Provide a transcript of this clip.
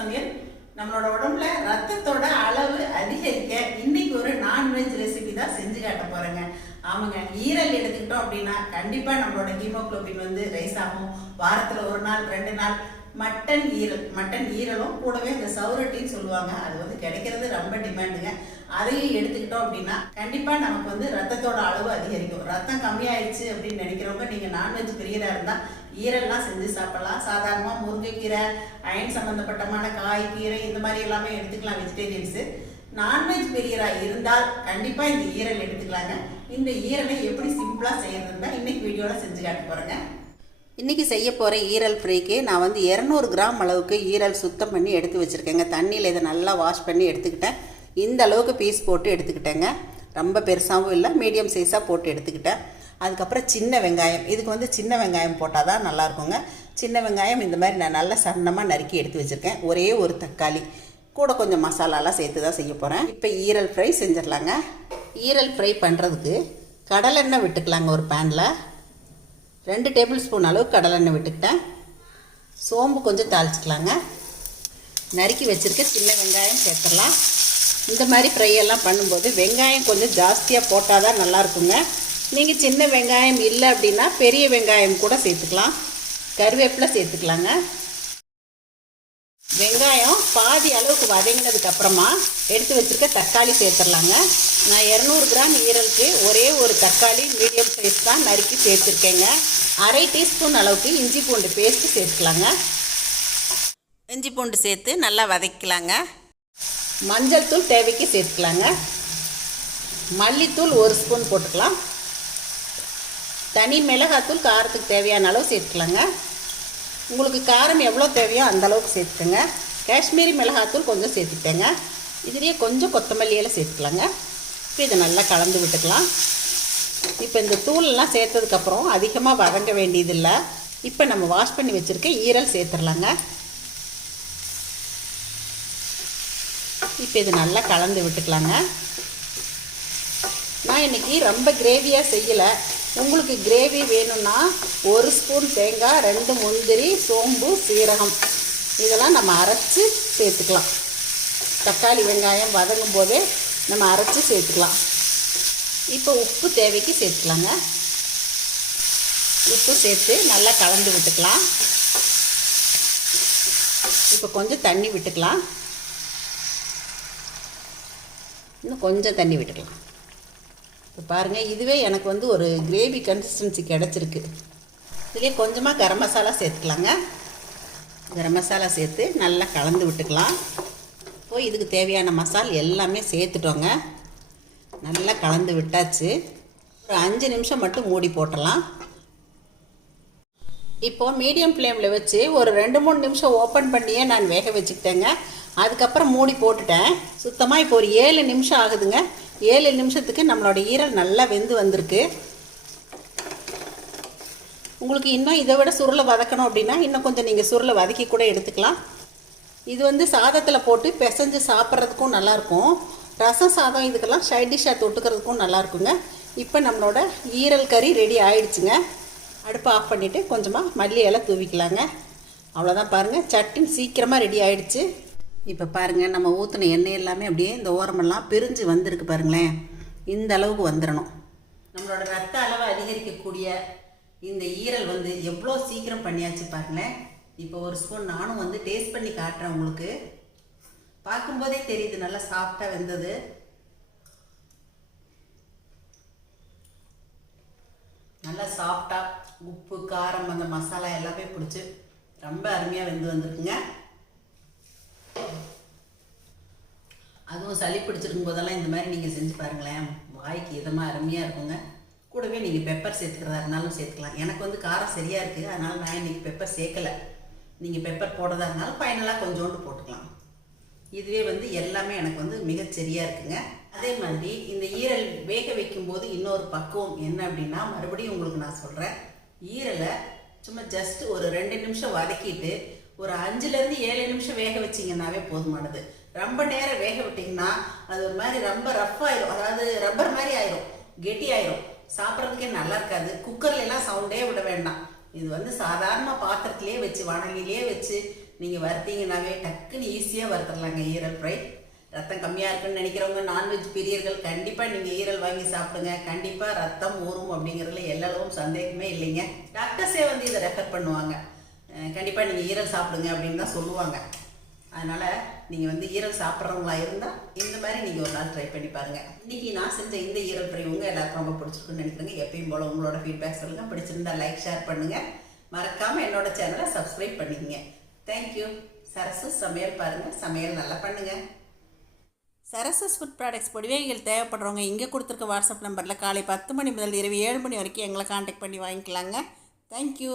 சமையல். நம்மளோட உடம்புல ரத்தத்தோட அளவு அதிகரிக்க இன்னைக்கு ஒரு நான்வெஜ் ரெசிபி தான் செஞ்சு காட்ட போறேங்க. ஆமாங்க ஈரல் எடுத்துக்கிட்டோம் அப்படின்னா கண்டிப்பா நம்மளோட ஹீமோகுளோபின் வந்து ரைஸ் ஆகும். வாரத்துல ஒரு நாள் ரெண்டு நாள் மட்டன் ஈரல் மட்டன் ஈரலும் கூடவே இந்த சவுரட்டின்னு சொல்லுவாங்க. அது வந்து கிடைக்கிறது ரொம்ப டிமாண்டுங்க அதையும் எடுத்துக்கிட்டோம் அப்படின்னா கண்டிப்பாக நமக்கு வந்து ரத்தத்தோட அளவு அதிகரிக்கும். ரத்தம் கம்மியாயிடுச்சு அப்படின்னு நினைக்கிறவங்க நீங்கள் நான்வெஜ் பிரியராக இருந்தால் ஈரல்லாம் செஞ்சு சாப்பிடலாம். சாதாரணமாக முருங்கைக்கீரை அயன் சம்மந்தப்பட்டமான காய் கீரை இந்த மாதிரி எல்லாமே எடுத்துக்கலாம் வெஜிடேரியன்ஸு நான்வெஜ் பிரியராக இருந்தால் கண்டிப்பாக இந்த ஈரல் எடுத்துக்கலாங்க. இந்த ஈரலை எப்படி சிம்பிளாக செய்யறதுன்னு தான் இன்னைக்கு வீடியோவில் செஞ்சு காட்ட போறேங்க. இன்றைக்கி செய்ய போகிற ஈரல் ஃப்ரைக்கு நான் வந்து இரநூறு கிராம் அளவுக்கு ஈரல் சுத்தம் பண்ணி எடுத்து வச்சுருக்கேங்க. தண்ணியில் இதை நல்லா வாஷ் பண்ணி எடுத்துக்கிட்டேன். இந்த அளவுக்கு பீஸ் போட்டு எடுத்துக்கிட்டேங்க. ரொம்ப பெருசாகவும் இல்லை மீடியம் சைஸாக போட்டு எடுத்துக்கிட்டேன். அதுக்கப்புறம் சின்ன வெங்காயம். இதுக்கு வந்து சின்ன வெங்காயம் போட்டால் தான் நல்லாயிருக்குங்க. சின்ன வெங்காயம் இந்த மாதிரி நான் நல்லா சன்னமாக நறுக்கி எடுத்து வச்சுருக்கேன். ஒரே ஒரு தக்காளி. கூட கொஞ்சம் மசாலாலாம் சேர்த்து தான் செய்ய போகிறேன் இப்போ ஈரல் ஃப்ரை செஞ்சிடலாங்க. ஈரல் ஃப்ரை பண்ணுறதுக்கு கடலெண்ணெய் விட்டுக்கலாங்க ஒரு பேனில் ரெண்டு டேபிள் ஸ்பூன் அளவு கடலெண்ணெய் விட்டுக்கிட்டேன். சோம்பு கொஞ்சம் தாளிச்சிக்கலாங்க. நறுக்கி வச்சுருக்க சின்ன வெங்காயம் சேர்த்துடலாம். இந்த மாதிரி ஃப்ரை எல்லாம் பண்ணும்போது வெங்காயம் கொஞ்சம் ஜாஸ்தியாக போட்டால் தான் நல்லாயிருக்குங்க. நீங்கள் சின்ன வெங்காயம் இல்லை அப்படின்னா பெரிய வெங்காயம் கூட சேர்த்துக்கலாம். கருவேப்பிலை சேர்த்துக்கலாங்க. வெங்காயம் பாதி அளவுக்கு வதங்கினதுக்கு அப்புறமா எடுத்து வச்சுருக்க தக்காளி சேர்த்துடலாங்க. நான் இரநூறு கிராம் ஈரலுக்கு ஒரே ஒரு தக்காளி மீடியம் சைஸ் தான் நறுக்கி சேர்த்துருக்கேங்க. அரை டீஸ்பூன் அளவுக்கு இஞ்சி பூண்டு பேஸ்ட்டு சேர்த்துக்கலாங்க. இஞ்சி பூண்டு சேர்த்து நல்லா வதக்கலாங்க. மஞ்சள் தூள் தேவைக்கு சேர்த்துக்கலாங்க. மல்லித்தூள் ஒரு ஸ்பூன் போட்டுக்கலாம். தனி மிளகாத்தூள் காரத்துக்கு தேவையான அளவு சேர்த்துக்கலாங்க. உங்களுக்கு காரம் எவ்வளோ தேவையோ அந்த அளவுக்கு சேர்த்துக்கோங்க. காஷ்மீரி மிளகாத்தூள் கொஞ்சம் சேர்த்துட்டேங்க இதுலேயே கொஞ்சம் கொத்தமல்லியெல்லாம் சேர்த்துக்கலாங்க. இப்போ இதை நல்லா கலந்து விட்டுக்கலாம். இப்போ இந்த தூளெல்லாம் சேர்த்ததுக்கப்புறம் அதிகமாக வதங்க வேண்டியதில்லை. இப்போ நம்ம வாஷ் பண்ணி வச்சுருக்க ஈரல் சேர்த்துடலாங்க. இப்போ இது நல்லா கலந்து விட்டுக்கலாங்க. நான் இன்றைக்கி ரொம்ப கிரேவியாக செய்யலை. உங்களுக்கு கிரேவி வேணும்னா ஒரு ஸ்பூன் தேங்காய் ரெண்டு முந்திரி சோம்பு சீரகம். இதெல்லாம் நம்ம அரைச்சி சேர்த்துக்கலாம். தக்காளி வெங்காயம் வதங்கும் போதே நம்ம அரைச்சி சேர்த்துக்கலாம். இப்போ உப்பு தேவைக்கு சேர்த்துக்கலாங்க. உப்பு சேர்த்து நல்லா கலந்து விட்டுக்கலாம். இப்போ கொஞ்சம் தண்ணி விட்டுக்கலாம். இன்னும் கொஞ்சம் தண்ணி விட்டுக்கலாம். இப்போ பாருங்கள் இதுவே எனக்கு வந்து ஒரு கிரேவி கன்சிஸ்டன்சி கிடச்சிருக்கு. இதுலேயே கொஞ்சமாக கரம் மசாலா சேர்த்துக்கலாங்க. கரம் மசாலா சேர்த்து நல்லா கலந்து விட்டுக்கலாம். இப்போ இதுக்கு தேவையான மசால் எல்லாமே சேர்த்துட்டோங்க. நல்லா கலந்து விட்டாச்சு. ஒரு அஞ்சு நிமிஷம் மட்டும் மூடி போட்டலாம். இப்போது மீடியம் ஃப்ளேமில் வச்சு ஒரு ரெண்டு மூணு நிமிஷம் ஓப்பன் பண்ணியே நான் வேக வச்சுக்கிட்டேங்க. அதுக்கப்புறம் மூடி போட்டுட்டேன். சுத்தமாக இப்போ ஒரு ஏழு நிமிஷம் ஆகுதுங்க. ஏழு நிமிஷத்துக்கு நம்மளோட ஈரல் நல்லா வெந்து வந்திருக்கு. உங்களுக்கு இன்னும் இதை விட சுருளை வதக்கணும் அப்படின்னா இன்னும் கொஞ்சம் நீங்கள் சுருளை வதக்கி கூட எடுத்துக்கலாம். இது வந்து சாதத்தில் போட்டு பிசைஞ்சு சாப்பிட்றதுக்கும் நல்லாயிருக்கும். ரசம் சாதம் இதுக்கெல்லாம் சைட் டிஷ்ஷாக தொட்டுக்கிறதுக்கும் நல்லாயிருக்குங்க. இப்போ நம்மளோட ஈரல் கறி ரெடி ஆயிடுச்சுங்க. அடுப்பை ஆஃப் பண்ணிவிட்டு கொஞ்சமாக மல்லி இலை தூவிக்கலாங்க. அவ்வளோதான் பாருங்கள் சட்னி சீக்கிரமாக ரெடி ஆயிடுச்சு. இப்போ பாருங்கள் நம்ம ஊற்றின எண்ணெய் எல்லாமே அப்படியே இந்த ஓரமெல்லாம் பிரிஞ்சு வந்திருக்கு பாருங்களேன். இந்த அளவுக்கு வந்துடணும் நம்மளோட ரத்த அளவை அதிகரிக்கக்கூடிய இந்த ஈரல் வந்து எவ்வளோ சீக்கிரம் பண்ணியாச்சு பாருங்களேன். இப்போ ஒரு ஸ்பூன் நானும் வந்து டேஸ்ட் பண்ணி காட்டுறேன் உங்களுக்கு. பார்க்கும்போதே தெரியுது நல்லா சாஃப்டாக வெந்தது. நல்லா சாஃப்டாக உப்பு காரம் அந்த மசாலா எல்லாமே பிடிச்சி ரொம்ப அருமையாக வெந்து வந்திருக்குங்க. அதுவும் சளி பிடிச்சிருக்கும் போதெல்லாம் இந்த மாதிரி நீங்கள் செஞ்சு பாருங்களேன். வாய்க்கு இதமாக அருமையாக இருக்குங்க. கூடவே நீங்கள் பெப்பர் சேர்த்துக்கிறதா இருந்தாலும் சேர்த்துக்கலாம். எனக்கு வந்து காரம் சரியாக இருக்குது அதனால் நான் இன்றைக்கி பெப்பர் சேர்க்கலை. நீங்கள் பெப்பர் போடுறதா இருந்தாலும் ஃபைனலாக கொஞ்சோண்டு போட்டுக்கலாம். இதுவே வந்து எல்லாமே எனக்கு வந்து மிகச்சரியாக இருக்குங்க. அதே மாதிரி இந்த ஈரல் வேக வைக்கும்போது இன்னொரு பக்குவம் என்ன அப்படின்னா மறுபடியும் உங்களுக்கு நான் சொல்கிறேன் ஈரலை சும்மா ஜஸ்ட் ஒரு ரெண்டு நிமிஷம் வதக்கிட்டு ஒரு அஞ்சுலேருந்து ஏழு நிமிஷம் வேக வச்சிங்கன்னாவே போதுமானது. ரொம்ப நேரம் வேக விட்டிங்கன்னா அது ஒரு மாதிரி ரொம்ப ரஃப் ஆயிரும். அதாவது ரப்பர் மாதிரி ஆயிரும். கெட்டி ஆயிரும். சாப்பிட்றதுக்கே நல்லா இருக்காது. குக்கர்ல எல்லாம் சவுண்டே விட வேண்டாம். இது வந்து சாதாரண பாத்திரத்திலே வச்சு வானலிலே வச்சு நீங்கள் வறுத்தீங்கன்னாவே டக்குன்னு ஈஸியாக வறுத்துடலாங்க ஈரல் ஃப்ரை ரத்தம் கம்மியாக இருக்குன்னு நினைக்கிறவங்க நான்வெஜ் பிரியர்கள் கண்டிப்பாக நீங்கள் ஈரல் வாங்கி சாப்பிடுங்க. கண்டிப்பாக ரத்தம் ஊறும் அப்படிங்கிறதுல எல்லளவும் சந்தேகமே இல்லைங்க. டாக்டர்ஸே வந்து இதை ரெஃபர் பண்ணுவாங்க. கண்டிப்பாக நீங்கள் ஈரல் சாப்பிடுங்க அப்படின்னு தான் சொல்லுவாங்க. அதனால் நீங்கள் வந்து ஈரல் சாப்பிட்றவங்களா இருந்தால் இந்த மாதிரி நீங்கள் ஒரு நாள் ட்ரை பண்ணி பாருங்கள் இன்றைக்கி நான் செஞ்ச இந்த ஈரல் ஃப்ரை உங்கள் எல்லாருக்கும் ரொம்ப பிடிச்சிருக்குன்னு நினைக்கிறேங்க. எப்பயும் போல் உங்களோட ஃபீட்பேக் சொல்லுங்கள் பிடிச்சிருந்தா லைக் ஷேர் பண்ணுங்கள் மறக்காமல் என்னோட சேனலை சப்ஸ்கிரைப் பண்ணிக்கங்க. தேங்க்யூ சரசு சமையல் பாருங்கள் சமையல் நல்லா பண்ணுங்கள் சரசஸ் ஃபுட் ப்ராடக்ட்ஸ் பொடிவைகள் தேவைப்படுறவங்க இங்கே கொடுத்துருக்க வாட்ஸ்அப் நம்பரில் காலை பத்து மணி முதல் இரவு ஏழு மணி வரைக்கும் எங்களை காண்டாக்ட் பண்ணி வாங்கிக்கலாங்க. தேங்க்யூ